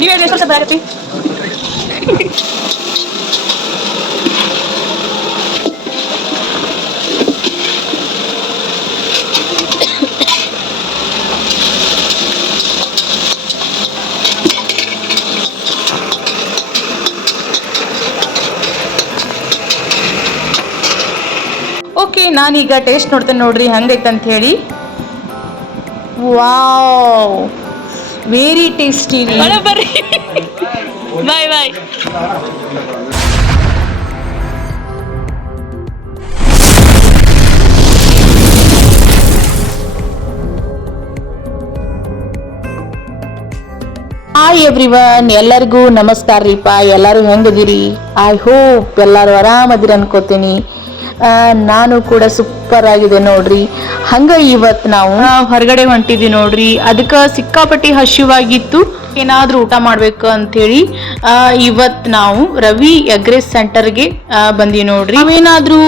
ನೀವ್ ಎಷ್ಟು ವರ್ಷ ಬರಾಕತ್ತಿ ಓಕೆ ನಾನೀಗ ಟೇಸ್ಟ್ ನೋಡ್ತೇನೆ ನೋಡ್ರಿ ಹೆಂಗೈತೆ ಅಂತ ಹೇಳಿ. ವಾವ್ ವೆರಿ ಟೇಸ್ಟಿ ಬರ್ರಿ ಬಾಯ್ ಬಾಯ್ ಹಾಯ್ ಎವ್ರಿವನ್ ಎಲ್ಲರಿಗೂ ನಮಸ್ಕಾರ ರೀಪ ಎಲ್ಲರೂ ಹೆಂಗದಿರಿ ಐ ಹೋಪ್ ಎಲ್ಲರೂ ಆರಾಮದಿರಿ ಅನ್ಕೋತೀನಿ ಆ, ನಾನು ಕೂಡ ಸೂಪರ್ ಆಗಿದೆ ನೋಡ್ರಿ. ಹಂಗ ಇವತ್ ನಾವು ಹೊರಗಡೆ ಹೊಂಟಿದ್ವಿ ನೋಡ್ರಿ. ಅದಕ್ಕ ಸಿಕ್ಕಾಪಟ್ಟಿ ಹಸಿವಾಗಿತ್ತು ಏನಾದ್ರೂ ಊಟ ಮಾಡಬೇಕು ಅಂತೇಳಿ ಆ, ಇವತ್ ನಾವು ರವಿ ಎಗ್ರೆಸ್ ಸೆಂಟರ್ಗೆ ಬಂದೀವಿ ನೋಡ್ರಿ. ನಾವೇನಾದರೂ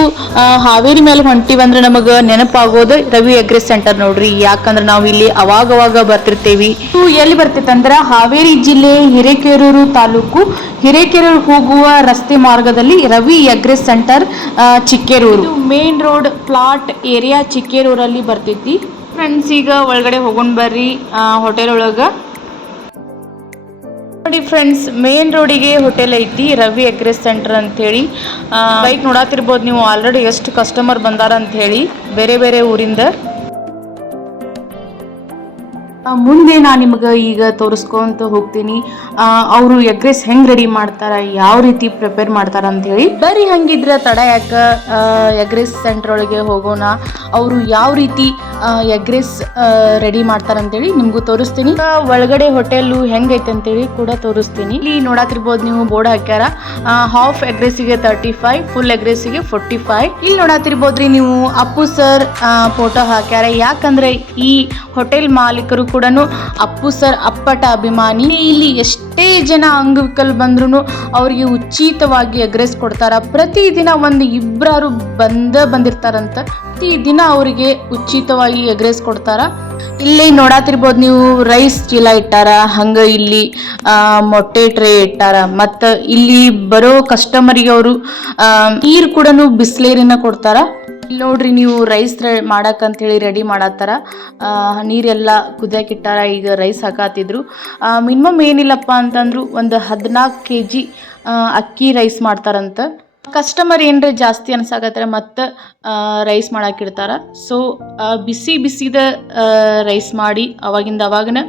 ಹಾವೇರಿ ಮೇಲೆ ಹೊಂಟಿವಂದ್ರೆ ನಮಗ ನೆನಪಾಗೋದು ರವಿ ಎಗ್ರೆಸ್ ಸೆಂಟರ್ ನೋಡ್ರಿ. ಯಾಕಂದ್ರೆ ನಾವು ಇಲ್ಲಿ ಅವಾಗ ಅವಾಗ ಬರ್ತಿರ್ತೇವಿ ಎಲ್ಲಿ ಬರ್ತೈತೆ ಅಂದ್ರ ಹಾವೇರಿ ಜಿಲ್ಲೆ ಹಿರೇಕೆರೂರು ತಾಲೂಕು ಹಿರೇಕೆರೂರು ಹೋಗುವ ರಸ್ತೆ ಮಾರ್ಗದಲ್ಲಿ Ravi egg rice centre Chikkerur. Main road plot area ಚಿಕ್ಕೇರೂರಲ್ಲಿ ಬರ್ತೈತಿ ಫ್ರೆಂಡ್ಸ್ ಈಗ ಒಳಗಡೆ ಹೋಗೊಂಡ್ ಬರ್ರಿ. ಹೋಟೆಲ್ ಒಳಗ ನೋಡಿ ಫ್ರೆಂಡ್ಸ್ ಮೇನ್ ರೋಡಿಗೆ ಹೋಟೆಲ್ ಐತಿ ರವಿ ಎಗ್ರೆಸ್ ಸೆಂಟರ್ ಅಂತ ಹೇಳಿ ಬೈಕ್ ನೋಡಾತಿರ್ಬೋದು ನೀವು ಆಲ್ರೆಡಿ ಎಷ್ಟು ಕಸ್ಟಮರ್ ಬಂದಾರ ಅಂತ ಹೇಳಿ ಬೇರೆ ಬೇರೆ ಊರಿಂದ. ಮುಂದೆ ನಾನು ನಿಮ್ಗೆ ಈಗ ತೋರಿಸ್ಕೊಂತ ಹೋಗ್ತೀನಿ. ಅವರು ಎಗ್ರೆಸ್ ಹೆಂಗೆ ರೆಡಿ ಮಾಡ್ತಾರೆ, ಯಾವ ರೀತಿ ಪ್ರಿಪೇರ್ ಮಾಡ್ತಾರ ಹೇಳಿ ಬರೀ ಹಂಗಿದ್ರೆ ತಡ ಯಾಕ? ಎಗ್ರೆಸ್ ಸೆಂಟರ್ ಒಳಗೆ ಹೋಗೋಣ. ಅವರು ಯಾವ ರೀತಿ ಎಗ್ ರೈಸ್ ರೆಡಿ ಮಾಡ್ತಾರ ಅಂತೇಳಿ ನಿಮಗೂ ತೋರಿಸ್ತೀನಿ. ಒಳಗಡೆ ಹೋಟೆಲ್ ಹೆಂಗೈತೆ ಅಂತೇಳಿ ಕೂಡ ತೋರಿಸ್ತೀನಿ. ಇಲ್ಲಿ ನೋಡಾತಿರ್ಬೋದು ನೀವು ಬೋರ್ಡ್ ಹಾಕ್ಯಾರ. ಹಾಫ್ ಎಗ್ರೆಸ್ಸಿಗೆ ತರ್ಟಿ ಫೈವ್ ಫುಲ್ ಎಗ್ರೆಸ್ಸಿಗೆ ಫೋರ್ಟಿ ಫೈವ್ ಇಲ್ಲಿ ನೋಡಾತಿರ್ಬೋದ್ರಿ ನೀವು ಅಪ್ಪು ಸರ್ ಫೋಟೋ ಹಾಕ್ಯಾರ. ಯಾಕಂದ್ರೆ ಈ ಹೋಟೆಲ್ ಮಾಲೀಕರು ಕೂಡ ಅಪ್ಪು ಸರ್, ಅಪ್ಪಟ ಅಭಿಮಾನಿ. ಇಲ್ಲಿ ಎಷ್ಟೇ ಜನ ಅಂಗವಿಕಲ್ ಬಂದ್ರು ಅವರಿಗೆ ಉಚಿತವಾಗಿ ಎಗ್ರೆಸ್ ಕೊಡ್ತಾರ. ಪ್ರತಿದಿನ ಒಂದು ಇಬ್ಬರು ಬಂದ ಬಂದಿರ್ತಾರಂತ. ಪ್ರತಿದಿನ ಅವರಿಗೆ ಉಚಿತವಾಗಿ ಎಗ್ರೆಸ್ ಕೊಡ್ತಾರ. ಇಲ್ಲಿ ನೋಡಾತಿರ್ಬೋದು ನೀವು ರೈಸ್ ಚೀಲ ಇಟ್ಟಾರ, ಹಂಗ ಇಲ್ಲಿ ಮೊಟ್ಟೆ ಟ್ರೇ ಇಟ್ಟಾರ. ಮತ್ತ ಇಲ್ಲಿ ಬರೋ ಕಸ್ಟಮರಿಗೆ ಅವರು ನೀರು ಕೂಡ ಬಿಸ್ಲೇರಿನ ಕೊಡ್ತಾರ. ಇಲ್ಲಿ ನೋಡ್ರಿ, ನೀವು ರೈಸ್ ಮಾಡಕ್ ಅಂತ ಹೇಳಿ ರೆಡಿ ಮಾಡತ್ತಾರ ನೀರೆಲ್ಲ ಕುದಿಯಾಕಿಟ್ಟಾರ ಈಗ ರೈಸ್ ಹಾಕಾತಿದ್ರು. ಮಿನಿಮಮ್ ಏನಿಲ್ಲಪ್ಪ ಅಂತಂದ್ರು ಒಂದು ಹದಿನಾಲ್ಕು ಕೆ ಜಿ ಅಕ್ಕಿ ರೈಸ್ ಮಾಡ್ತಾರಂತ. ಕಸ್ಟಮರ್ ಏನ್ರ ಜಾಸ್ತಿ ಅನ್ಸಾಕತ್ತಾರ ಮತ್ತೆ ರೈಸ್ ಮಾಡಾಕಿರ್ತಾರೆ ಸೊ ಬಿಸಿ ಬಿಸಿದ ರೈಸ್ ಮಾಡಿ ಅವಾಗಿಂದ ಅವಾಗನ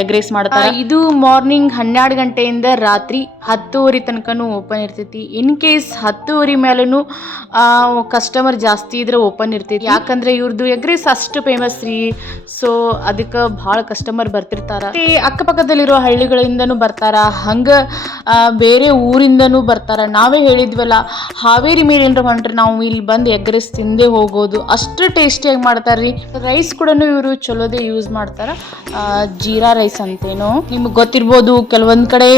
ಎಗ್ ರೈಸ್ ಮಾಡ್ತಾರ. ಇದು ಮಾರ್ನಿಂಗ್ ಹನ್ನೆರಡು ಗಂಟೆಯಿಂದ ರಾತ್ರಿ ಹತ್ತುವರೆ ತನಕನೂ ಓಪನ್ ಇರ್ತೈತಿ. ಇನ್ ಕೇಸ್ ಹತ್ತುವರೆ ಮೇಲೂ ಕಸ್ಟಮರ್ ಜಾಸ್ತಿ ಇದ್ರೆ ಓಪನ್ ಇರ್ತೈತಿ. ಯಾಕಂದ್ರೆ ಇವ್ರದ್ದು ಎಗ್ ರೈಸ್ ಅಷ್ಟು ಫೇಮಸ್ ರೀ. ಸೊ ಅದಕ್ಕೆ ಭಾಳ ಕಸ್ಟಮರ್ ಬರ್ತಿರ್ತಾರ. ಅಕ್ಕಪಕ್ಕದಲ್ಲಿರೋ ಹಳ್ಳಿಗಳಿಂದನೂ ಬರ್ತಾರ. ಹಂಗ ಬೇರೆ ಊರಿಂದನೂ ಬರ್ತಾರ. ನಾವೇ ಹೇಳಿದ್ವಲ್ಲ, ಹಾವೇರಿ ಮೇಲೆ ಏನ್ರ ಹೊಂಟ್ರೆ ನಾವು ಇಲ್ಲಿ ಬಂದು ಎಗ್ ರೈಸ್ ತಿಂದೇ ಹೋಗೋದು. ಅಷ್ಟು ಟೇಸ್ಟಿಯಾಗಿ ಮಾಡ್ತಾರೆ ರೀ ರೈಸ್ ಕೂಡ ಇವರು ಚಲೋದೇ ಯೂಸ್ ಮಾಡ್ತಾರ. ಜೀರಾ ರೈಸ್ ಅಂತೇನೋ. ನಿಮ್ಗೆ ಗೊತ್ತಿರ್ಬೋದು, ಕೆಲವೊಂದು ಕಡೆ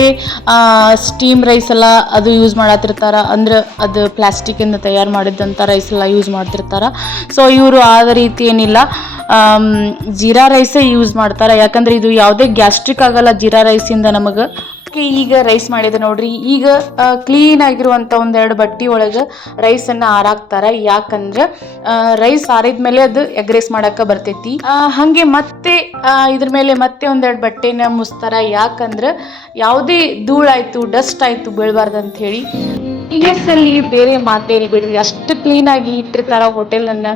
ಸ್ಟೀಮ್ ರೈಸ್ ಎಲ್ಲ ಅದು ಯೂಸ್ ಮಾಡತ್ತಿರ್ತಾರ ಅಂದ್ರೆ ಅದು ಪ್ಲಾಸ್ಟಿಕ್ ಇಂದ ತಯಾರು ಮಾಡಿದಂಥ ರೈಸ್ ಎಲ್ಲ ಯೂಸ್ ಮಾಡ್ತಿರ್ತಾರೆ. ಸೊ ಇವರು ಆದ ರೀತಿ ಏನಿಲ್ಲ. ಜೀರಾ ರೈಸೇ ಯೂಸ್ ಮಾಡ್ತಾರ. ಯಾಕಂದ್ರೆ ಇದು ಯಾವುದೇ ಗ್ಯಾಸ್ಟ್ರಿಕ್ ಆಗಲ್ಲ ಜೀರಾ ರೈಸಿಂದ ನಮಗೆ. ಈಗ ರೈಸ್ ಮಾಡಿದೆ ನೋಡ್ರಿ. ಈಗ ಕ್ಲೀನ್ ಆಗಿರುವಂತ ಒಂದೆರಡು ಬಟ್ಟಿ ಒಳಗೆ ರೈಸ್ ಅನ್ನ ಆರಾಕ್ತಾರ. ಯಾಕಂದ್ರ ರೈಸ್ ಆರಿದ್ಮೇಲೆ ಅದು ಎಗ್ ರೈಸ್ ಮಾಡಕ ಬರ್ತೈತಿ. ಹಂಗೆ ಮತ್ತೆ ಇದ್ರ ಮೇಲೆ ಮತ್ತೆ ಒಂದೆರಡು ಬಟ್ಟೆನ ಮುಸ್ತಾರ. ಯಾಕಂದ್ರ, ಯಾವುದೇ ಧೂಳಾಯ್ತು ಡಸ್ಟ್ ಆಯ್ತು ಬೀಳ್ಬಾರ್ದು ಅಂತ ಹೇಳಿ ಅಲ್ಲಿ ಬೇರೆ ಮಾತೇನಿ ಬಿಡ್ರಿ. ಅಷ್ಟು ಕ್ಲೀನ್ ಆಗಿ ಇಟ್ಟಿರ್ತಾರ ಹೋಟೆಲ್ ಅನ್ನ.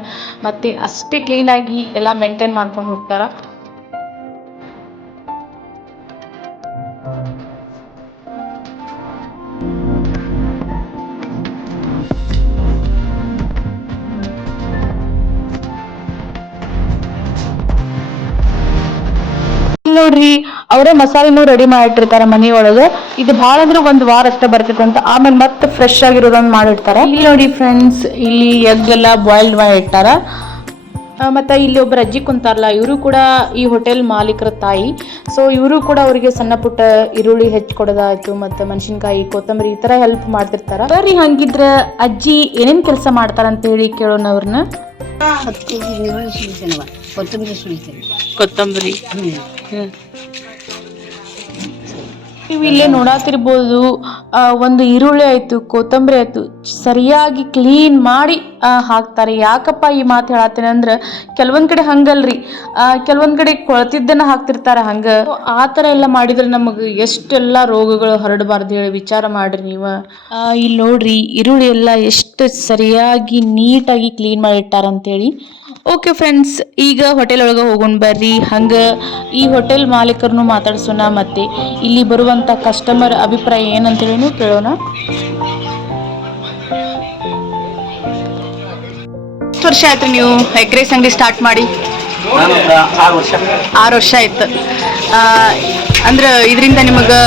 ಮತ್ತೆ ಅಷ್ಟೇ ಕ್ಲೀನ್ ಆಗಿ ಎಲ್ಲ ಮೇಂಟೈನ್ ಮಾಡ್ಕೊಂಡು ಹೋಗ್ತಾರ. ನೋಡ್ರಿ. ಅವರೇ ಮಸಾಲೆನೂ ರೆಡಿ ಮಾಡಿಟ್ಟಿರ್ತಾರ ಮನೆಯೊಳಗ. ಇದು ಭಾಳ ಅಂದ್ರೆ ಒಂದು ವಾರ ಅಷ್ಟೇ ಬರ್ತೈತೆ ಅಂತ. ಆಮೇಲೆ ಮತ್ತೆ ಫ್ರೆಶ್ ಆಗಿರೋದನ್ನ ಮಾಡಿರ್ತಾರ ಇಲ್ಲಿ ನೋಡಿ ಫ್ರೆಂಡ್ಸ್ ಇಲ್ಲಿ ಎಗ್ ಎಲ್ಲ ಬಾಯ್ಲ್ಡ್ ಮಾಡಿ ಇಟ್ಟಾರ. ಆ, ಮತ್ತೆ ಇಲ್ಲಿ ಒಬ್ಬರು ಅಜ್ಜಿ ಕುಂತಾರಲ್ಲ ಇವರು ಕೂಡ ಈ ಹೋಟೆಲ್ ಮಾಲೀಕರ ತಾಯಿ. ಸೊ ಇವರು ಕೂಡ ಅವರಿಗೆ ಸಣ್ಣ ಪುಟ್ಟ ಈರುಳ್ಳಿ ಹೆಚ್ಚು ಕೊಡೋದಾಯ್ತು ಮತ್ತೆ ಮೆಣಸಿನ್ಕಾಯಿ ಕೊತ್ತಂಬರಿ ಈ ಥರ ಹೆಲ್ಪ್ ಮಾಡ್ತಿರ್ತಾರ. ಸರಿ ಹಂಗಿದ್ರೆ ಅಜ್ಜಿ ಏನೇನು ಕೆಲಸ ಮಾಡ್ತಾರ ಅಂತ ಹೇಳಿ ಕೇಳೋಣ ಅವ್ರನ್ನ ಕೊತ್ತಂಬರಿ ಕೊತ್ತಂಬರಿ. ನೀವು ಇಲ್ಲೇ ನೋಡಾತಿರ್ಬೋದು ಒಂದು ಈರುಳ್ಳಿ ಆಯ್ತು, ಕೊತ್ತಂಬರಿ ಆಯ್ತು, ಸರಿಯಾಗಿ ಕ್ಲೀನ್ ಮಾಡಿ ಹಾಕ್ತಾರೆ. ಯಾಕಪ್ಪ ಈ ಮಾತು ಹೇಳತ್ತೇನೆ ಅಂದ್ರೆ, ಕೆಲವೊಂದ್ ಕಡೆ ಹಂಗಲ್ರಿ. ಕೆಲವೊಂದ್ ಕಡೆ ಕೊಳತಿದ್ದನ್ನ ಹಾಕ್ತಿರ್ತಾರೆ ಹಂಗ. ಆ ಥರ ಎಲ್ಲ ಮಾಡಿದ್ರೆ ನಮಗೆ ಎಷ್ಟೆಲ್ಲ ರೋಗಗಳು ಹರಡಬಾರ್ದು ಹೇಳಿ ವಿಚಾರ ಮಾಡ್ರಿ ನೀವು. ಇಲ್ಲಿ ನೋಡ್ರಿ, ಈರುಳ್ಳಿ ಎಲ್ಲ ಎಷ್ಟು ಸರಿಯಾಗಿ ನೀಟಾಗಿ ಕ್ಲೀನ್ ಮಾಡಿ ಇಟ್ಟಾರ ಅಂತೇಳಿ ಓಕೆ ಫ್ರೆಂಡ್ಸ್ ಈಗ ಹೋಟೆಲ್ ಒಳಗೆ ಹೋಗೋಣ ಬರ್ರಿ. ಹಂಗೆ ಈ ಹೋಟೆಲ್ ಮಾಲೀಕರನ್ನು ಮಾತಾಡ್ಸೋಣ ಮತ್ತೆ. ಇಲ್ಲಿ ಬರುವಂಥ ಕಸ್ಟಮರ್ ಅಭಿಪ್ರಾಯ ಏನಂತೇಳಿ ಕೇಳೋಣ. ಎಷ್ಟು ವರ್ಷ ಆಯ್ತು ನೀವು ಎಗ್ ರೈಸ್ ಅಂಗಡಿ ಸ್ಟಾರ್ಟ್ ಮಾಡಿ? ನಾನು ಆರು ವರ್ಷ. ಆರು ವರ್ಷ ಆಯ್ತು. ಅಂದ್ರೆ ಇದರಿಂದ ನಿಮಗೆ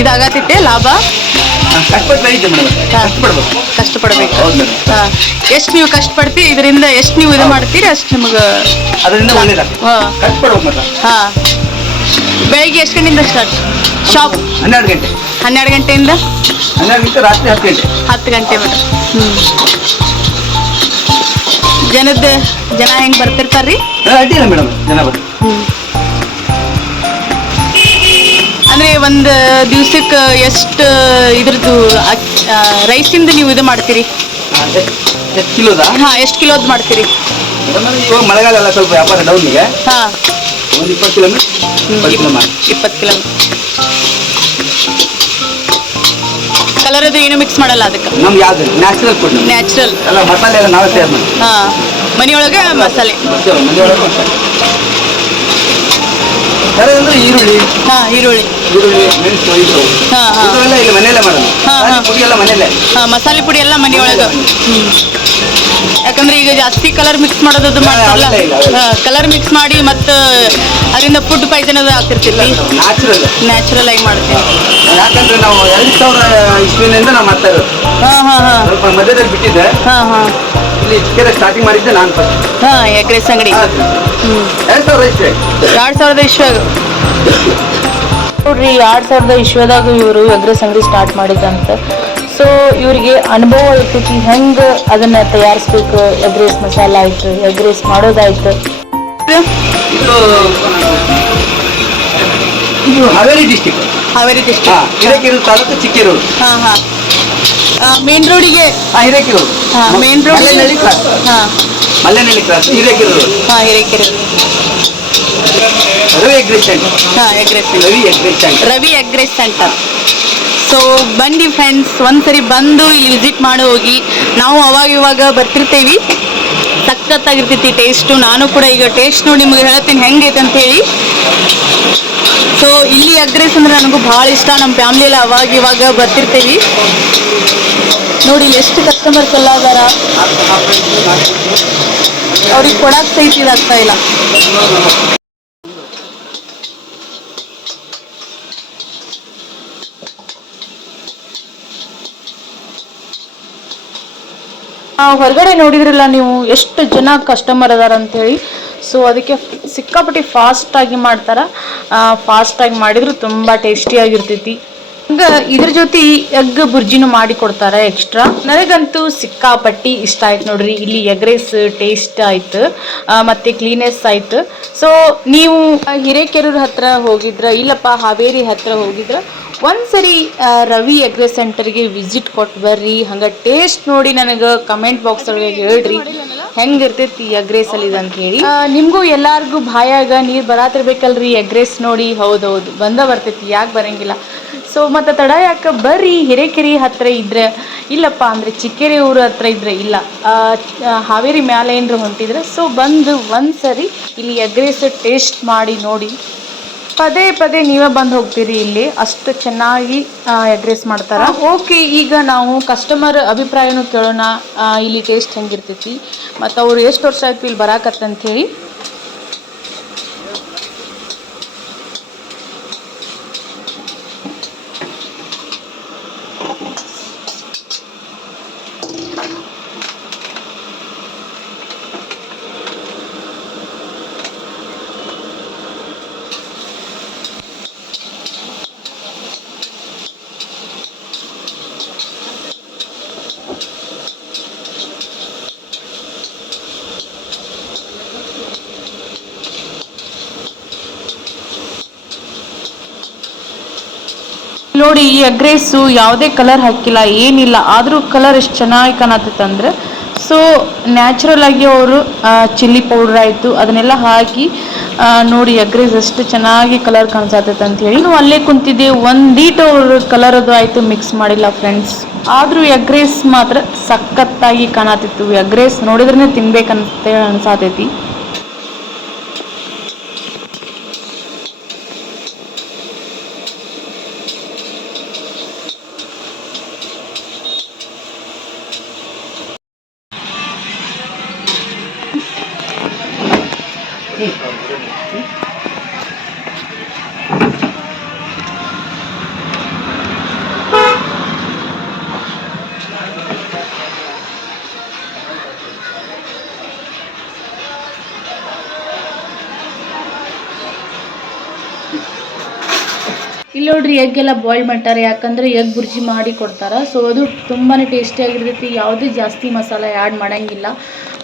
ಇದಾಗತ್ತೈತೆ ಲಾಭ? ಕಷ್ಟಪಟ್ಟು ಮೇಡಮ್ ಕಷ್ಟಪಡ್ಬೇಕು. ಕಷ್ಟಪಡಬೇಕು. ಹೌದು ಎಷ್ಟು ನೀವು ಕಷ್ಟಪಡ್ತೀರಿ? ಇದರಿಂದ ಎಷ್ಟು ನೀವು ಇದು ಮಾಡ್ತೀರಿ? ಅಷ್ಟು ನಿಮಗೆ ಅದರಿಂದ ಒಳ್ಳೇದಾಗ್ತದೆ. ಹಾಂ. ಕಷ್ಟಪಡ್ಬೇಕು ಮಾತ್ರ. ಹಾಂ. ಬೆಳಿಗ್ಗೆ ಎಷ್ಟು ಗಂಟೆಯಿಂದ ಸ್ಟಾರ್ಟ್ ಶಾಪ್? ಹನ್ನೆರಡು ಗಂಟೆ. ಹನ್ನೆರಡು ಗಂಟೆಯಿಂದ? ಹನ್ನೆರಡು ಗಂಟೆ ರಾತ್ರಿ ಹತ್ತು ಗಂಟೆ. ಹತ್ತು ಗಂಟೆ ಹ್ಞೂ ಜನದ ಜನ ಹೆಂಗೆ ಬರ್ತಿರ್ತಾರ್ರಿ? ರೀ ಅಡ್ಡಿಲ್ಲ ಮೇಡಮ್ ಜನ ಬರ್ತಾರೆ. ಅಂದರೆ ಒಂದು ದಿವ್ಸಕ್ಕೆ ಎಷ್ಟು ಇದ್ರದ್ದು ರೈಸಿಂದ ನೀವು ಇದು ಮಾಡ್ತೀರಿ? ಕಿಲೋದ? ಹಾಂ ಎಷ್ಟು ಕಿಲೋದ್ ಮಾಡ್ತೀರಿ? ಇವಾಗ ಮಳೆಗಾಲ ಎಲ್ಲ ಸ್ವಲ್ಪ ವ್ಯಾಪಾರ ಡೌನ್ಗೆ ಹಾಂ. ಒಂದು ಇಪ್ಪತ್ತು ಕಿಲೋಮೀಟರ್ ಇಪ್ಪತ್ತು ಕಿಲೋಮೀಟರ್ ಕಲರ್ ಅದು ಏನು ಮಿಕ್ಸ್ ಮಾಡಲ್ಲ ಅದಕ್ಕೆ? ನಮ್ಗೆ ಯಾವ್ದು? ನ್ಯಾಚುರಲ್ ಫುಡ್ ನ್ಯಾಚುರಲ್ ಅಲ್ಲ ಮಸಾಲೆ ಎಲ್ಲ ನಾವೇ ತಯಾರು ಮಾಡಿ ಹಾ. ಮನೆಯೊಳಗೆ ಮಸಾಲೆ. ಮನೆಯೊಳಗೆ ಮಸಾಲೆ. ಬೇರೆ ಅಂದ್ರೆ ಈರುಳ್ಳಿ. ಹಾಂ ಈರುಳ್ಳಿ. ಈರುಳ್ಳಿ ಮೆಣಸು ಇದು. ಹಾ, ಹಾ. ಇದೆಲ್ಲ ಇಲ್ಲಿ ಮನೆಯಲ್ಲೇ ಮಾಡೋದು. ಹಾ, ಹಾ. ಪುಡಿ ಎಲ್ಲ ಮನೆಯಲ್ಲೇ. ಹಾಂ ಮಸಾಲೆ ಪುಡಿ ಎಲ್ಲ ಮನೆಯೊಳಗೆ ಯಾಕಂದ್ರೆ ಈಗ ಜಾಸ್ತಿ ಕಲರ್ ಮಿಕ್ಸ್ ಮಾಡೋದು ಮಾಡ್ತಾರಲ್ಲ? ಇಲ್ಲ, ಇಲ್ಲ, ಇಲ್ಲ. ಕಲರ್ ಮಿಕ್ಸ್ ಮಾಡಿ ಮತ್ತೆ ಅದರಿಂದ ಫುಡ್ ಪಾಯ್ಸನ್ ಅದು ಆಗ್ತಿರ್ತಿಲ್ಲ ನ್ಯಾಚುರಲ್ ನ್ಯಾಚುರಲ್ ಆಗಿ ಮಾಡ್ತೀವಿ. ಯಾಕಂದ್ರೆ ನಾವು ಎರಡ್ ಸಾವಿರ ಇಸ್ವಿನಿಂದ ನಾವು ಮಾಡ್ತಾ ಇರೋದು. ಹಾಂ ಹಾಂ ಹಾಂ. ಸ್ವಲ್ಪ ಮಧ್ಯದಲ್ಲಿ ಬಿಟ್ಟಿದ್ದೆ. ಹಾಂ ಹಾಂ. ಇಲ್ಲಿ ಸ್ಟಾರ್ಟಿಂಗ್ ಮಾಡಿದ್ದೆ ನಾನು ಫಸ್ಟ್ ಹಾಂ ಎಗ್ ರೈಸ್ ಅಂಗಡಿ ಎರಡು ಸಾವಿರ ಇಷ್ಟೇ ಎರಡು ಸಾವಿರದ ಇಶ್ವಾಗ. ನೋಡ್ರಿ ಎರಡು ಸಾವಿರದ ಇಶ್ವದಾಗ ಇವರು ಎಗ್ರೆಸ್ ಅಂಗಡಿ ಸ್ಟಾರ್ಟ್ ಮಾಡಿದಂತ ಸೊ ಇವರಿಗೆ ಅನುಭವ ಇರ್ತೈತಿ ಹೆಂಗೆ ಅದನ್ನ ತಯಾರಿಸ್ಬೇಕು? ಎಗ್ರೆಸ್ ಮಸಾಲ ಆಯ್ತು ಎಗ್ರೆಸ್ ಮಾಡೋದಾಯ್ತು. ಇದು ಇದು ಹಾವೇರಿ ಡಿಸ್ಟಿಕ್ ಹಾವೇರಿ ಹಿರೇಕೆರೂರು ತಾಲೂಕು ಚಿಕ್ಕೇರೂರು. ಹಾಂ ಹಾಂ. ಮೇನ್ ರೋಡಿಗೆ Hirekerur main road Mallenahalli cross ಹಾಂ ಮಲ್ಲೆನಹಳ್ಳಿ ಕ್ರಾಸ್ ಹಿರೇಕೆರೂರು ಹಾಂ. ಹಿರೇಕೆರೆ ರವಿ ಎಗ್ರೆಸ್ ಸೆಂಟರ್ ಹಾಂ egg rice Ravi egg rice centre Ravi egg rice centre so ಬನ್ನಿ ಫ್ರೆಂಡ್ಸ್ ಒಂದ್ಸರಿ ಬಂದು ಇಲ್ಲಿ ವಿಸಿಟ್ ಮಾಡಿ ಹೋಗಿ. ನಾವು ಅವಾಗ ಇವಾಗ ಬರ್ತಿರ್ತೀವಿ. ಸಖತ್ತಾಗಿರ್ತೈತಿ ಟೇಸ್ಟು ನಾನು ಕೂಡ ಈಗ ಟೇಸ್ಟ್ ನೋಡಿ ನಿಮಗೆ ಹೇಳ್ತೀನಿ ಹೆಂಗೈತೆ ಅಂತ ಹೇಳಿ. ಸೊ ಇಲ್ಲಿ ಅಗ್ರೆಸ್ ಅಂದ್ರೆ ನನಗೂ ಭಾಳ ಇಷ್ಟ. ನಮ್ಮ ಫ್ಯಾಮಿಲಿ ಎಲ್ಲ ಅವಾಗ ಇವಾಗ ಬರ್ತಿರ್ತೀವಿ. ನೋಡಿ ಎಷ್ಟು ಕಸ್ಟಮರ್ಸ್ ಎಲ್ಲ ಅದಾರ ಅವ್ರಿಗೆ ಕೊಡಕ್ ಸಹಿತ ಆಗ್ತಾ ಇಲ್ಲ. ಹೊರಗಡೆ ನೋಡಿದ್ರಲ್ಲ ನೀವು ಎಷ್ಟು ಜನ ಕಸ್ಟಮರ್ ಅದಾರ ಅಂತೇಳಿ. ಸೊ ಅದಕ್ಕೆ ಸಿಕ್ಕಾಪಟ್ಟಿ ಫಾಸ್ಟಾಗಿ ಮಾಡ್ತಾರ? ಫಾಸ್ಟಾಗಿ ಮಾಡಿದ್ರು ತುಂಬ ಟೇಸ್ಟಿಯಾಗಿರ್ತೈತಿ ಹಂಗ ಇದ್ರ ಜೊತೆ ಎಗ್ ಬುರ್ಜಿನೂ ಮಾಡಿ ಕೊಡ್ತಾರೆ ಎಕ್ಸ್ಟ್ರಾ ನನಗಂತೂ ಸಿಕ್ಕಾಪಟ್ಟಿ ಇಷ್ಟ ಆಯ್ತು ನೋಡ್ರಿ. ಇಲ್ಲಿ ಎಗ್ ರೈಸ್ ಟೇಸ್ಟ್ ಆಯ್ತು. ಮತ್ತೆ ಕ್ಲೀನೆಸ್ ಆಯ್ತು. ಸೊ ನೀವು ಹಿರೇಕೆರೂರ್ ಹತ್ರ ಹೋಗಿದ್ರ, ಇಲ್ಲಪ್ಪ ಹಾವೇರಿ ಹತ್ರ ಹೋಗಿದ್ರ, ಒಂದ್ಸರಿ ಎಗ್ ರವಿ ಎಗ್ರೆಸ್ ಸೆಂಟರ್ಗೆ ವಿಸಿಟ್ ಕೊಟ್ಟು ಬರ್ರಿ. ಹಂಗ ಟೇಸ್ಟ್ ನೋಡಿ ನನಗೆ ಕಮೆಂಟ್ ಬಾಕ್ಸ್ ಒಳಗೆ ಹೇಳ್ರಿ. ಹೆಂಗಿರ್ತೈತಿ ಎಗ್ರೇಸ್ ಅಲ್ಲಿ ಅಂತ ಹೇಳಿ. ನಿಮಗೂ ಎಲ್ಲಾರ್ಗೂ ಬಾಯಾಗ ನೀರ್ ಬರಾತಿರ್ಬೇಕಲ್ರಿ ಎಗ್ರೆಸ್ ನೋಡಿ. ಹೌದೌದು ಬಂದ ಬರ್ತೈತಿ. ಯಾಕೆ ಬರಂಗಿಲ್ಲ. ಸೊ ಮತ್ತು ತಡ ಯಾಕ? ಬರ್ರಿ, ಹಿರೇಕೆರೆ ಹತ್ರ ಇದ್ರೆ. ಇಲ್ಲಪ್ಪ ಅಂದ್ರೆ ಚಿಕ್ಕೇರಿ ಊರು ಹತ್ರ ಇದ್ರೆ ಇಲ್ಲ. ಹಾವೇರಿ ಮ್ಯಾಲೆ ಏನ್ರ ಹೊಂಟಿದ್ರೆ ಸೊ ಬಂದು ಒಂದ್ಸರಿ ಇಲ್ಲಿ ಎಗ್ರೆಸ್ ಟೇಸ್ಟ್ ಮಾಡಿ ನೋಡಿ. ಪದೇ ಪದೇ ನೀವೇ ಬಂದು ಹೋಗ್ತೀರಿ ಇಲ್ಲಿ. ಅಷ್ಟು ಚೆನ್ನಾಗಿ ಎಗ್ರೆಸ್ ಮಾಡ್ತಾರೆ. ಓಕೆ, ಈಗ ನಾವು ಕಸ್ಟಮರ್ ಅಭಿಪ್ರಾಯನೂ ಕೇಳೋಣ. ಇಲ್ಲಿ ಟೇಸ್ಟ್ ಹೆಂಗಿರ್ತೈತಿ. ಮತ್ತು ಅವ್ರು ಎಷ್ಟು ವರ್ಷ ಆಯ್ತು ಇಲ್ಲಿ ಬರಾಕತ್ತಂತ ನೋಡಿ, ಈ ಎಗ್ ರೈಸು ಯಾವುದೇ ಕಲರ್ ಹಾಕಿಲ್ಲ, ಏನಿಲ್ಲ. ಆದರೂ ಕಲರ್ ಎಷ್ಟು ಚೆನ್ನಾಗಿ ಕಾಣತ್ತೈತೆ ಅಂದ್ರೆ ಸೊ ನ್ಯಾಚುರಲ್ ಆಗಿ ಅವರು ಚಿಲ್ಲಿ ಪೌಡ್ರ್ ಆಯಿತು. ಅದನ್ನೆಲ್ಲ ಹಾಕಿ ನೋಡಿ ಎಗ್ ರೈಸ್ ಎಷ್ಟು ಚೆನ್ನಾಗಿ ಕಲರ್ ಕಾಣಿಸತ್ತೈತೆ ಹೇಳಿ. ನಾವು ಅಲ್ಲೇ ಕುಂತಿದ್ದೆ ಒಂದೀಟು ಅವ್ರ ಕಲರ್ ಅದು ಆಯಿತು ಮಿಕ್ಸ್ ಮಾಡಿಲ್ಲ ಫ್ರೆಂಡ್ಸ್ ಆದರೂ ಎಗ್ ರೈಸ್ ಮಾತ್ರ ಸಖತ್ತಾಗಿ ಕಾಣತ್ತಿತ್ತು. Egg rice ನೋಡಿದ್ರೇ ತಿನ್ಬೇಕಂತ ಅನ್ಸಾತೈತಿ. ಇಲ್ಲಿ ನೋಡ್ರಿ ಎಗ್ ಎಲ್ಲ ಬಾಯ್ಲ್ ಮಾಡ್ತಾರೆ. ಯಾಕಂದ್ರೆ ಎಗ್ ಬುರ್ಜಿ ಮಾಡಿ ಕೊಡ್ತಾರ. ಸೊ ಅದು ತುಂಬಾನೇ ಟೇಸ್ಟಿ ಆಗಿರ್ತೈತಿ. ಯಾವುದೇ ಜಾಸ್ತಿ ಮಸಾಲೆ ಆ್ಯಡ್ ಮಾಡಂಗಿಲ್ಲ.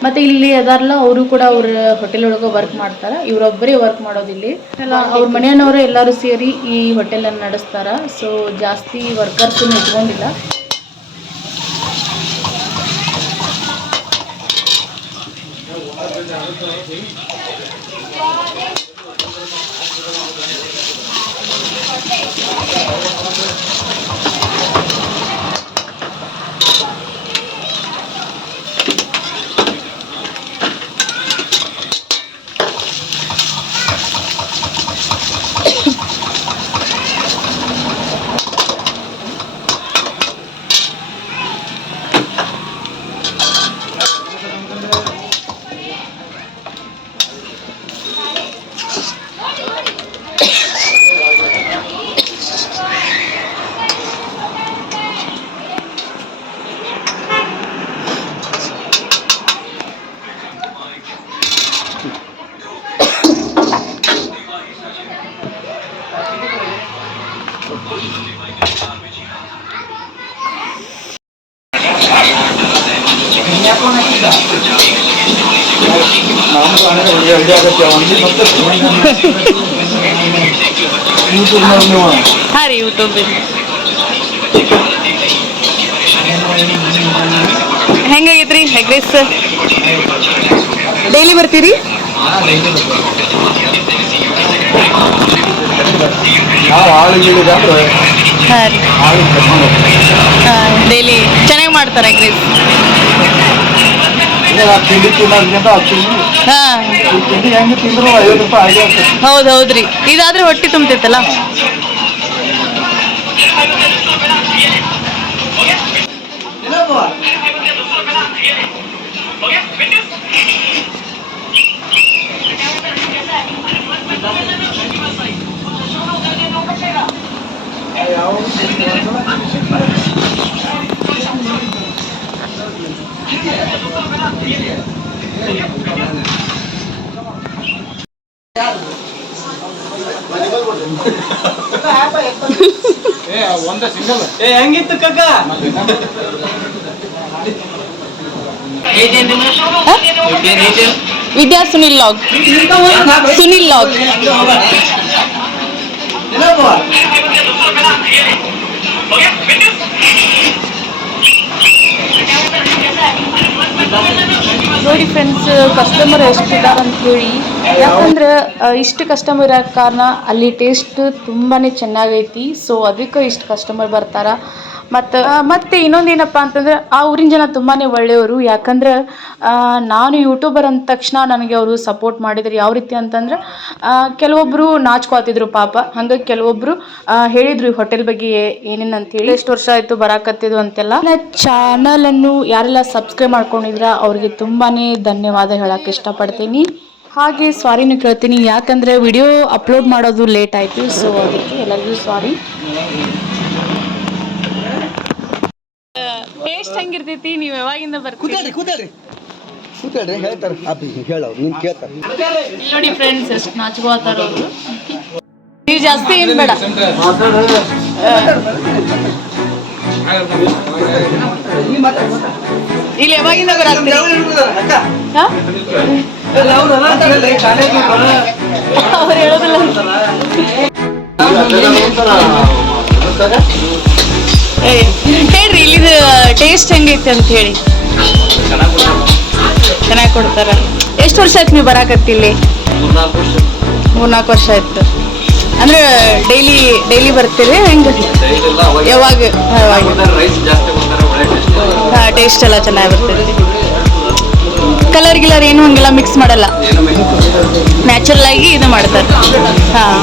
ಮತ್ತೆ ಇಲ್ಲಿ ಅದಾರಲ್ಲ ಅವರು ಕೂಡ ಅವ್ರ ಹೋಟೆಲ್ ಒಳಗೆ ವರ್ಕ್ ಮಾಡ್ತಾರ. ಇವರೊಬ್ಬರೇ ವರ್ಕ್ ಮಾಡೋದಿಲ್ಲಿ ಎಲ್ಲ ಅವ್ರ ಮನೆಯವರು ಎಲ್ಲರೂ ಸೇರಿ ಈ ಹೋಟೆಲ್ ಅನ್ನು ನಡೆಸ್ತಾರ. ಸೊ ಜಾಸ್ತಿ ವರ್ಕರ್ಸ್ ಇಟ್ಕೊಂಡಿಲ್ಲ. ಹಾಂ ರೀ ಯೂಟ್ಯೂಬ್ ಹೆಂಗಾಗೈತ್ರಿ ಎಗ್ ರೈಸ್ ಡೈಲಿ ಬರ್ತೀರಿ ಹಾಂ ರೀ ಹೋಗ್ತೀವಿ ಡೈಲಿ ಚೆನ್ನಾಗಿ ಮಾಡ್ತಾರೆ ಹೆಗ್ ರೈಸ್ ಈಗ ಆ ತಿಂಡಿ ತಿನ್ನೋದ್ರಿಂದ ಆ ತಿಂಡಿ ಹಾಂ. ಹೌದು ಹೌದ್ರಿ. ಇದಾದ್ರೆ ಹೊಟ್ಟೆ ತುಂಬತೈತಲ್ಲ? ಒಂದೇ ಏ ಹೆಂಗಿತ್ತು ಕಕ್ಕ ವಿದ್ಯಾ ಸುನಿಲ್ ಲಾಗ್ ಸುನಿಲ್ ಲಾಗ್ ನೋಡಿ ಫ್ರೆಂಡ್ಸ್ ಕಸ್ಟಮರ್ ಎಷ್ಟಿದ್ದಾರೆ ಅಂತ ಹೇಳಿ, ಯಾಕಂದ್ರೆ ಇಷ್ಟು ಕಸ್ಟಮರ್ ಇರೋ ಕಾರಣ ಅಲ್ಲಿ ಟೇಸ್ಟ್ ತುಂಬಾನೇ ಚೆನ್ನಾಗೈತಿ. ಸೊ ಅದಕ್ಕೆ ಇಷ್ಟು ಕಸ್ಟಮರ್ ಬರ್ತಾರ. ಮತ್ತು ಮತ್ತೆ ಇನ್ನೊಂದೇನಪ್ಪ ಅಂತಂದ್ರೆ ಆ ಊರಿನ ಜನ ತುಂಬಾನೇ ಒಳ್ಳೆಯವರು. ಯಾಕಂದ್ರೆ ನಾನು ಯೂಟ್ಯೂಬರ್ ಅಂದ ತಕ್ಷಣ ನನಗೆ ಅವರು ಸಪೋರ್ಟ್ ಮಾಡಿದ್ರು. ಯಾವ ರೀತಿ ಅಂತಂದ್ರೆ ಕೆಲವೊಬ್ಬರು ಕೆಲವೊಬ್ರು ನಾಚ್ಕೋತಿದ್ರು ಪಾಪ. ಹಂಗೆ ಕೆಲವೊಬ್ಬರು ಹೇಳಿದ್ರು ಈ ಹೋಟೆಲ್ ಬಗ್ಗೆ ಏನೇನು ಅಂತೇಳಿ. ಎಷ್ಟು ವರ್ಷ ಆಯ್ತು ಬರಾಕತ್ತಿದ್ದು ಅಂತೆಲ್ಲ? ನನ್ನ ಚಾನಲ್ ಅನ್ನು ಯಾರೆಲ್ಲ ಸಬ್ಸ್ಕ್ರೈಬ್ ಮಾಡ್ಕೊಂಡಿದ್ರ ಅವ್ರಿಗೆ ತುಂಬಾನೇ ಧನ್ಯವಾದ ಹೇಳಕ್ಕೆ ಇಷ್ಟಪಡ್ತೀನಿ. ಹಾಗೆ ಸಾರಿನೂ ಕೇಳ್ತೀನಿ. ಯಾಕಂದ್ರೆ ವಿಡಿಯೋ ಅಪ್ಲೋಡ್ ಮಾಡೋದು ಲೇಟ್ ಆಯ್ತು ಸೊ ಅದಕ್ಕೆ ಎಲ್ಲರಿಗೂ ಸಾರಿ ಟೇಸ್ಟ್ ಹೆಂಗಿರ್ತೈತಿ ನೀವು ಯಾವಾಗಿಂದ ಬರ್ತೀರಿ? ಕೂತಾಡ್ರಿ ಕೂತಾಡ್ರಿ ಕೂತಾಡ್ರಿ ಹೇಳ್ತಾರೆ. ಅಪ್ಪಿ ಹೇಳವ್ರು ನಿಮ್ ಕೇಳ್ತಾರೆ. ನೋಡಿ ಫ್ರೆಂಡ್ಸ್ ಎಷ್ಟು ನಾಚ್ಕೋತಾರ ಅವರು. ನೀವು ಜಾಸ್ತಿ ಏನ್ ಬೇಡ. ಇಲ್ಲಿ ಯಾವಾಗಿಂದ ಬರಾತ್ತೀರಿ ಹಾ? ಅವ್ರು ಹೇಳೋದಿಲ್ಲ. ಹೇಳ್ರಿ ಇಲ್ಲಿದು ಟೇಸ್ಟ್ ಹೆಂಗೈತೆ ಅಂತ ಹೇಳಿ. ಚೆನ್ನಾಗಿ ಕೊಡ್ತಾರ. ಎಷ್ಟು ವರ್ಷ ಆಯ್ತು ನೀವು ಬರಾಕತ್ತಿಲ್ಲಿ ಮೂರ್ನಾಲ್ಕು ವರ್ಷ ಆಯ್ತು. ಅಂದ್ರೆ ಡೈಲಿ ಡೈಲಿ ಬರ್ತೀರಿ ಹೆಂಗ? ಯಾವಾಗ? ಯಾವಾಗ? ಹಾ ಟೇಸ್ಟ್ ಎಲ್ಲ ಚೆನ್ನಾಗಿ ಬರ್ತೈತಿ. ಕಲರ್ ಗಿಲರ್ ಏನು ಹಂಗೆಲ್ಲ ಮಿಕ್ಸ್ ಮಾಡಲ್ಲ. ನ್ಯಾಚುರಲ್ ಆಗಿ ಇದು ಮಾಡ್ತಾರೆ. ಹಾಂ.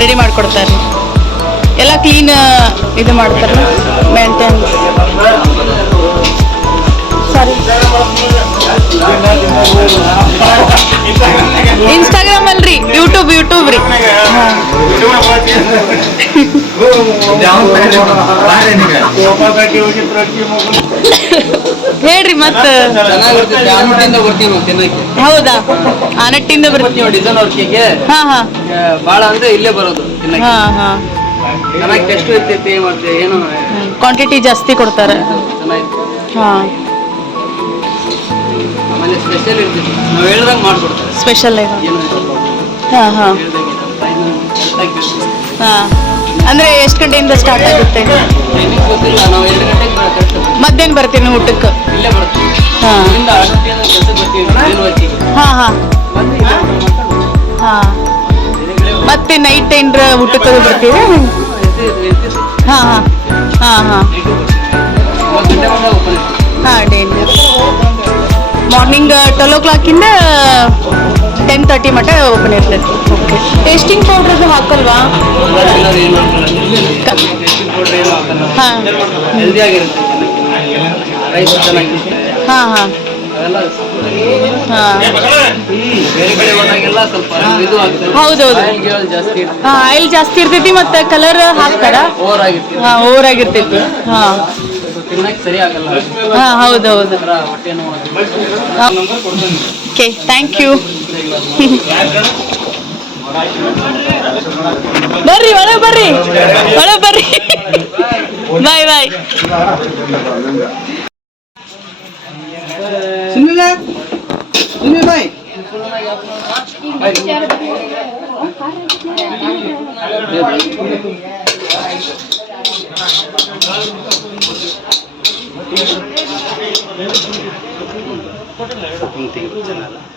ರೆಡಿ ಮಾಡ್ಕೊಡ್ತಾರೆ. ಎಲ್ಲ ಕ್ಲೀನ್ ಇದು ಮಾಡ್ತಾರೆ ಮೇಂಟೈನ್ ಸಾರಿ ಇನ್ಸ್ಟಾಗ್ರಾಮ್ ಅಲ್ರಿ ಯೂಟ್ಯೂಬ್ ಯೂಟ್ಯೂಬ್ ರೀ ಹೇಳ್ರಿ ಮತ್ತ ಹೌದಾ ಆನಟ್ಟಿಂದ ಬರ್ತೀವಿ ಡಿಸೈನ್ ಅವ್ರ ಕೇಗೆ ಹಾ ಹಾ ಭಾಳ ಅಂದ್ರೆ ಇಲ್ಲೇ ಬರೋದು ಹಾ ಹಾ ಚೆನ್ನಾಗಿ ಟೆಸ್ಟ್ ಇರ್ತೈತಿ ಮತ್ತೆ ಏನು? ಕ್ವಾಂಟಿಟಿ ಜಾಸ್ತಿ ಕೊಡ್ತಾರೆ. ಹಾಂ. ಆಮೇಲೆ ಸ್ಪೆಷಲ್ ಇರ್ತೈತಿ. ನಾವು ಹೇಳ್ದಂಗೆ ಮಾಡ್ಕೊಡ್ತಾರೆ. ಸ್ಪೆಷಲ್ ಏನು ಹಾ ಹಾ. ಅಂದ್ರೆ ಎಷ್ಟು ಗಂಟೆಯಿಂದ ಸ್ಟಾರ್ಟ್ ಆಗುತ್ತೆ? ಗೊತ್ತಿಲ್ಲ ನಾವು ಎರಡು ಗಂಟೆಗೆ ಕರೆಕ್ಟ್. ಮಧ್ಯಾಹ್ನ ಬರ್ತೀನಿ ಊಟಕ್ಕೆ. ಹಾಂ. ಹಾಂ ಹಾಂ. ಹಾ. ಮತ್ತೆ ನೈಟ್ ಏನ್ರ ಊಟಕ್ಕೆ ಬರ್ತೀವಿ ಹಾ ಹಾ ಹಾ ಹಾ. ಡೇಂಜರ್ ಮಾರ್ನಿಂಗ್ ಟ್ವೆಲ್ ಓ ಕ್ಲಾಕಿಂದ ಟೆನ್ ತರ್ಟಿ ಮಟ್ಟ ಓಪನ್ ಇರ್ತೈತಿ ಓಕೆ ಟೇಸ್ಟಿಂಗ್ ಪೌಡರ್ ಹಾಕಲ್ವಾ? ಹಾಂ. ಹಾ ಹಾ. ಅವೆಲ್ಲ ಹಾ. ಆಯಿಲ್ ಜಾಸ್ತಿ ಇರ್ತೈತಿ ಮತ್ತೆ ಕಲರ್ ಹಾಕ್ತಾರ? ಹಾ ಓವರ್ ಆಗಿರ್ತೈತಿ ಹಾ ಹಾ. ಒಂಥರ ಓಕೆ ಥ್ಯಾಂಕ್ ಯು ಬರ್ರಿ, ಒಳಗೆ ಬರ್ರಿ. ಒಳಗೆ ಬರ್ರಿ. ಬಾಯ್ ಬಾಯ್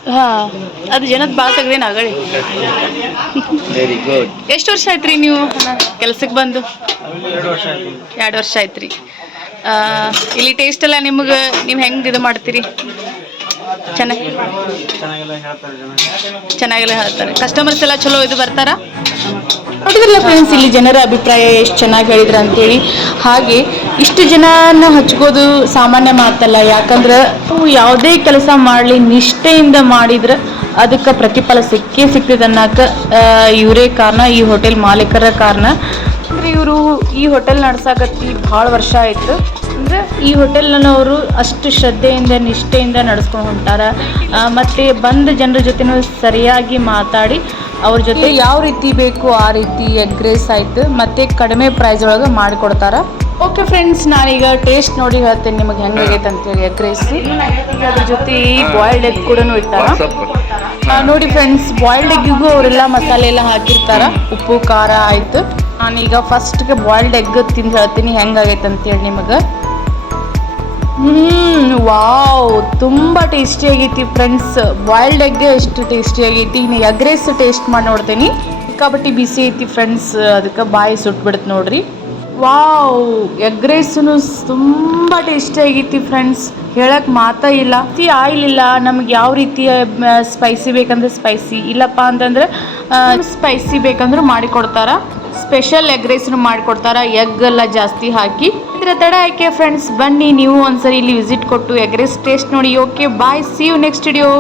ಹಾ ಅದು ಜನದ ಭಾಳ ತೆಗ್ದೇನ ಆಗಳಿ ವೆರಿ ಗುಡ್ ಎಷ್ಟು ವರ್ಷ ಆಯ್ತ್ರಿ ನೀವು ಕೆಲ್ಸಕ್ಕೆ ಬಂದು? ಎರಡು ವರ್ಷ ಆಯ್ತ್ರಿ. ರೀ ಇಲ್ಲಿ ಟೇಸ್ಟ್ ಎಲ್ಲ ನಿಮಗೆ ನೀವು ಹೆಂಗೆ ಇದು ಮಾಡ್ತೀರಿ? ಚೆನ್ನಾಗಿ ಚೆನ್ನಾಗೆಲ್ಲ ಹೇಳ್ತಾರೆ. ಕಸ್ಟಮರ್ಸ್ ಎಲ್ಲ ಚಲೋ ಇದು ಬರ್ತಾರಾ? ನೋಡಿದ್ರಲ್ಲ ಫ್ರೆಂಡ್ಸ್ ಇಲ್ಲಿ ಜನರ ಅಭಿಪ್ರಾಯ ಎಷ್ಟು ಚೆನ್ನಾಗಿ ಹೇಳಿದ್ರು ಅಂತೇಳಿ. ಹಾಗೆ ಇಷ್ಟು ಜನನ ಹಚ್ಕೋದು ಸಾಮಾನ್ಯ ಮಾತಲ್ಲ, ಯಾಕಂದ್ರೆ ಯಾವುದೇ ಕೆಲಸ ಮಾಡಲಿ, ನಿಷ್ಠೆಯಿಂದ ಮಾಡಿದ್ರೆ ಅದಕ್ಕೆ ಪ್ರತಿಫಲ ಸಿಕ್ಕೇ ಸಿಗ್ತದೆ ಅನ್ನಕ್ಕೆ ಇವರೇ ಕಾರಣ, ಈ ಹೋಟೆಲ್ ಮಾಲೀಕರ ಕಾರಣ. ಅಂದರೆ ಇವರು ಈ ಹೋಟೆಲ್ ನಡ್ಸಾಕತ್ತಿ ಭಾಳ ವರ್ಷ ಆಯಿತು. ಅಂದರೆ ಈ ಹೋಟೆಲ್ನವರು ಅಷ್ಟು ಶ್ರದ್ಧೆಯಿಂದ ನಿಷ್ಠೆಯಿಂದ ನಡೆಸ್ಕೊಂಡು ಹೊಂಟಾರ. ಮತ್ತು ಮತ್ತೆ ಬಂದ ಜನರ ಜೊತೆನೂ ಸರಿಯಾಗಿ ಮಾತಾಡಿ ಅವ್ರ ಜೊತೆ ಯಾವ ರೀತಿ ಬೇಕು ಆ ರೀತಿ ಎಗ್ ರೈಸ್ ಆಯ್ತು ಮತ್ತೆ ಕಡಿಮೆ ಪ್ರೈಸ್ ಒಳಗೆ ಮಾಡಿಕೊಡ್ತಾರ? ಓಕೆ ಫ್ರೆಂಡ್ಸ್ ನಾನೀಗ ಟೇಸ್ಟ್ ನೋಡಿ ಹೇಳ್ತೇನೆ ನಿಮಗೆ ಹೆಂಗಾಗೈತೆ ಅಂತೇಳಿ ಎಗ್ ರೈಸ್ ಅದ್ರ ಜೊತೆ ಬಾಯ್ಲ್ಡ್ ಎಗ್ ಕೂಡ ಇಟ್ಟಾರ. ನೋಡಿ ಫ್ರೆಂಡ್ಸ್ ಬಾಯ್ಲ್ಡ್ ಎಗ್ಗಿಗೂ ಅವರೆಲ್ಲ ಮಸಾಲೆ ಎಲ್ಲ ಹಾಕಿರ್ತಾರ. ಉಪ್ಪು ಖಾರ ಆಯ್ತು. ನಾನೀಗ ಫಸ್ಟ್ಗೆ ಬಾಯ್ಲ್ಡ್ ಎಗ್ ತಿಂದು ಹೇಳ್ತೀನಿ ಹೆಂಗಾಗೈತೆ ಅಂತೇಳಿ ನಿಮಗೆ. ಹ್ಮ್, ವಾವ್, ತುಂಬ ಟೇಸ್ಟಿಯಾಗೈತಿ ಫ್ರೆಂಡ್ಸ್ ಬಾಯ್ಲ್ಡ್ ಎಗ್ ಎಷ್ಟು ಟೇಸ್ಟಿಯಾಗೈತಿ ಇನ್ನು ಎಗ್ ರೈಸ್ ಟೇಸ್ಟ್ ಮಾಡಿ ನೋಡ್ತೀನಿ. ಸಿಕ್ಕಾಪಟ್ಟಿ ಬಿಸಿ ಐತಿ ಫ್ರೆಂಡ್ಸ್ ಅದಕ್ಕೆ ಬಾಯಿ ಸುಟ್ಬಿಡುತ್ತೆ ನೋಡ್ರಿ. ವಾವ್ ಎಗ್ ರೈಸನು ತುಂಬ ಟೇಸ್ಟಿಯಾಗೈತಿ ಫ್ರೆಂಡ್ಸ್ ಹೇಳಕ್ಕೆ ಮಾತಾ ಇಲ್ಲ. ತಿ ಆಯಿಲ್ ಇಲ್ಲ, ನಮ್ಗೆ ಯಾವ ರೀತಿಯ ಸ್ಪೈಸಿ ಬೇಕಂದ್ರೆ ಸ್ಪೈಸಿ ಇಲ್ಲಪ್ಪ ಅಂತಂದ್ರೆ ಸ್ಪೈಸಿ ಬೇಕಂದ್ರೆ ಮಾಡಿಕೊಡ್ತಾರ ಸ್ಪೆಷಲ್ ಎಗ್ ರೈಸ್ನು ಮಾಡಿಕೊಡ್ತಾರ. ಎಗ್ ಎಲ್ಲ ಜಾಸ್ತಿ ಹಾಕಿ. ಇದ್ರ ತಡ ಆಯ್ಕೆ ಫ್ರೆಂಡ್ಸ್ ಬನ್ನಿ ನೀವು ಒಂದ್ಸರಿ ಇಲ್ಲಿ ವಿಸಿಟ್ ಕೊಟ್ಟು ಎಗ್ ರೈಸ್ ಟೇಸ್ಟ್ ನೋಡಿ. Okay bye see you next video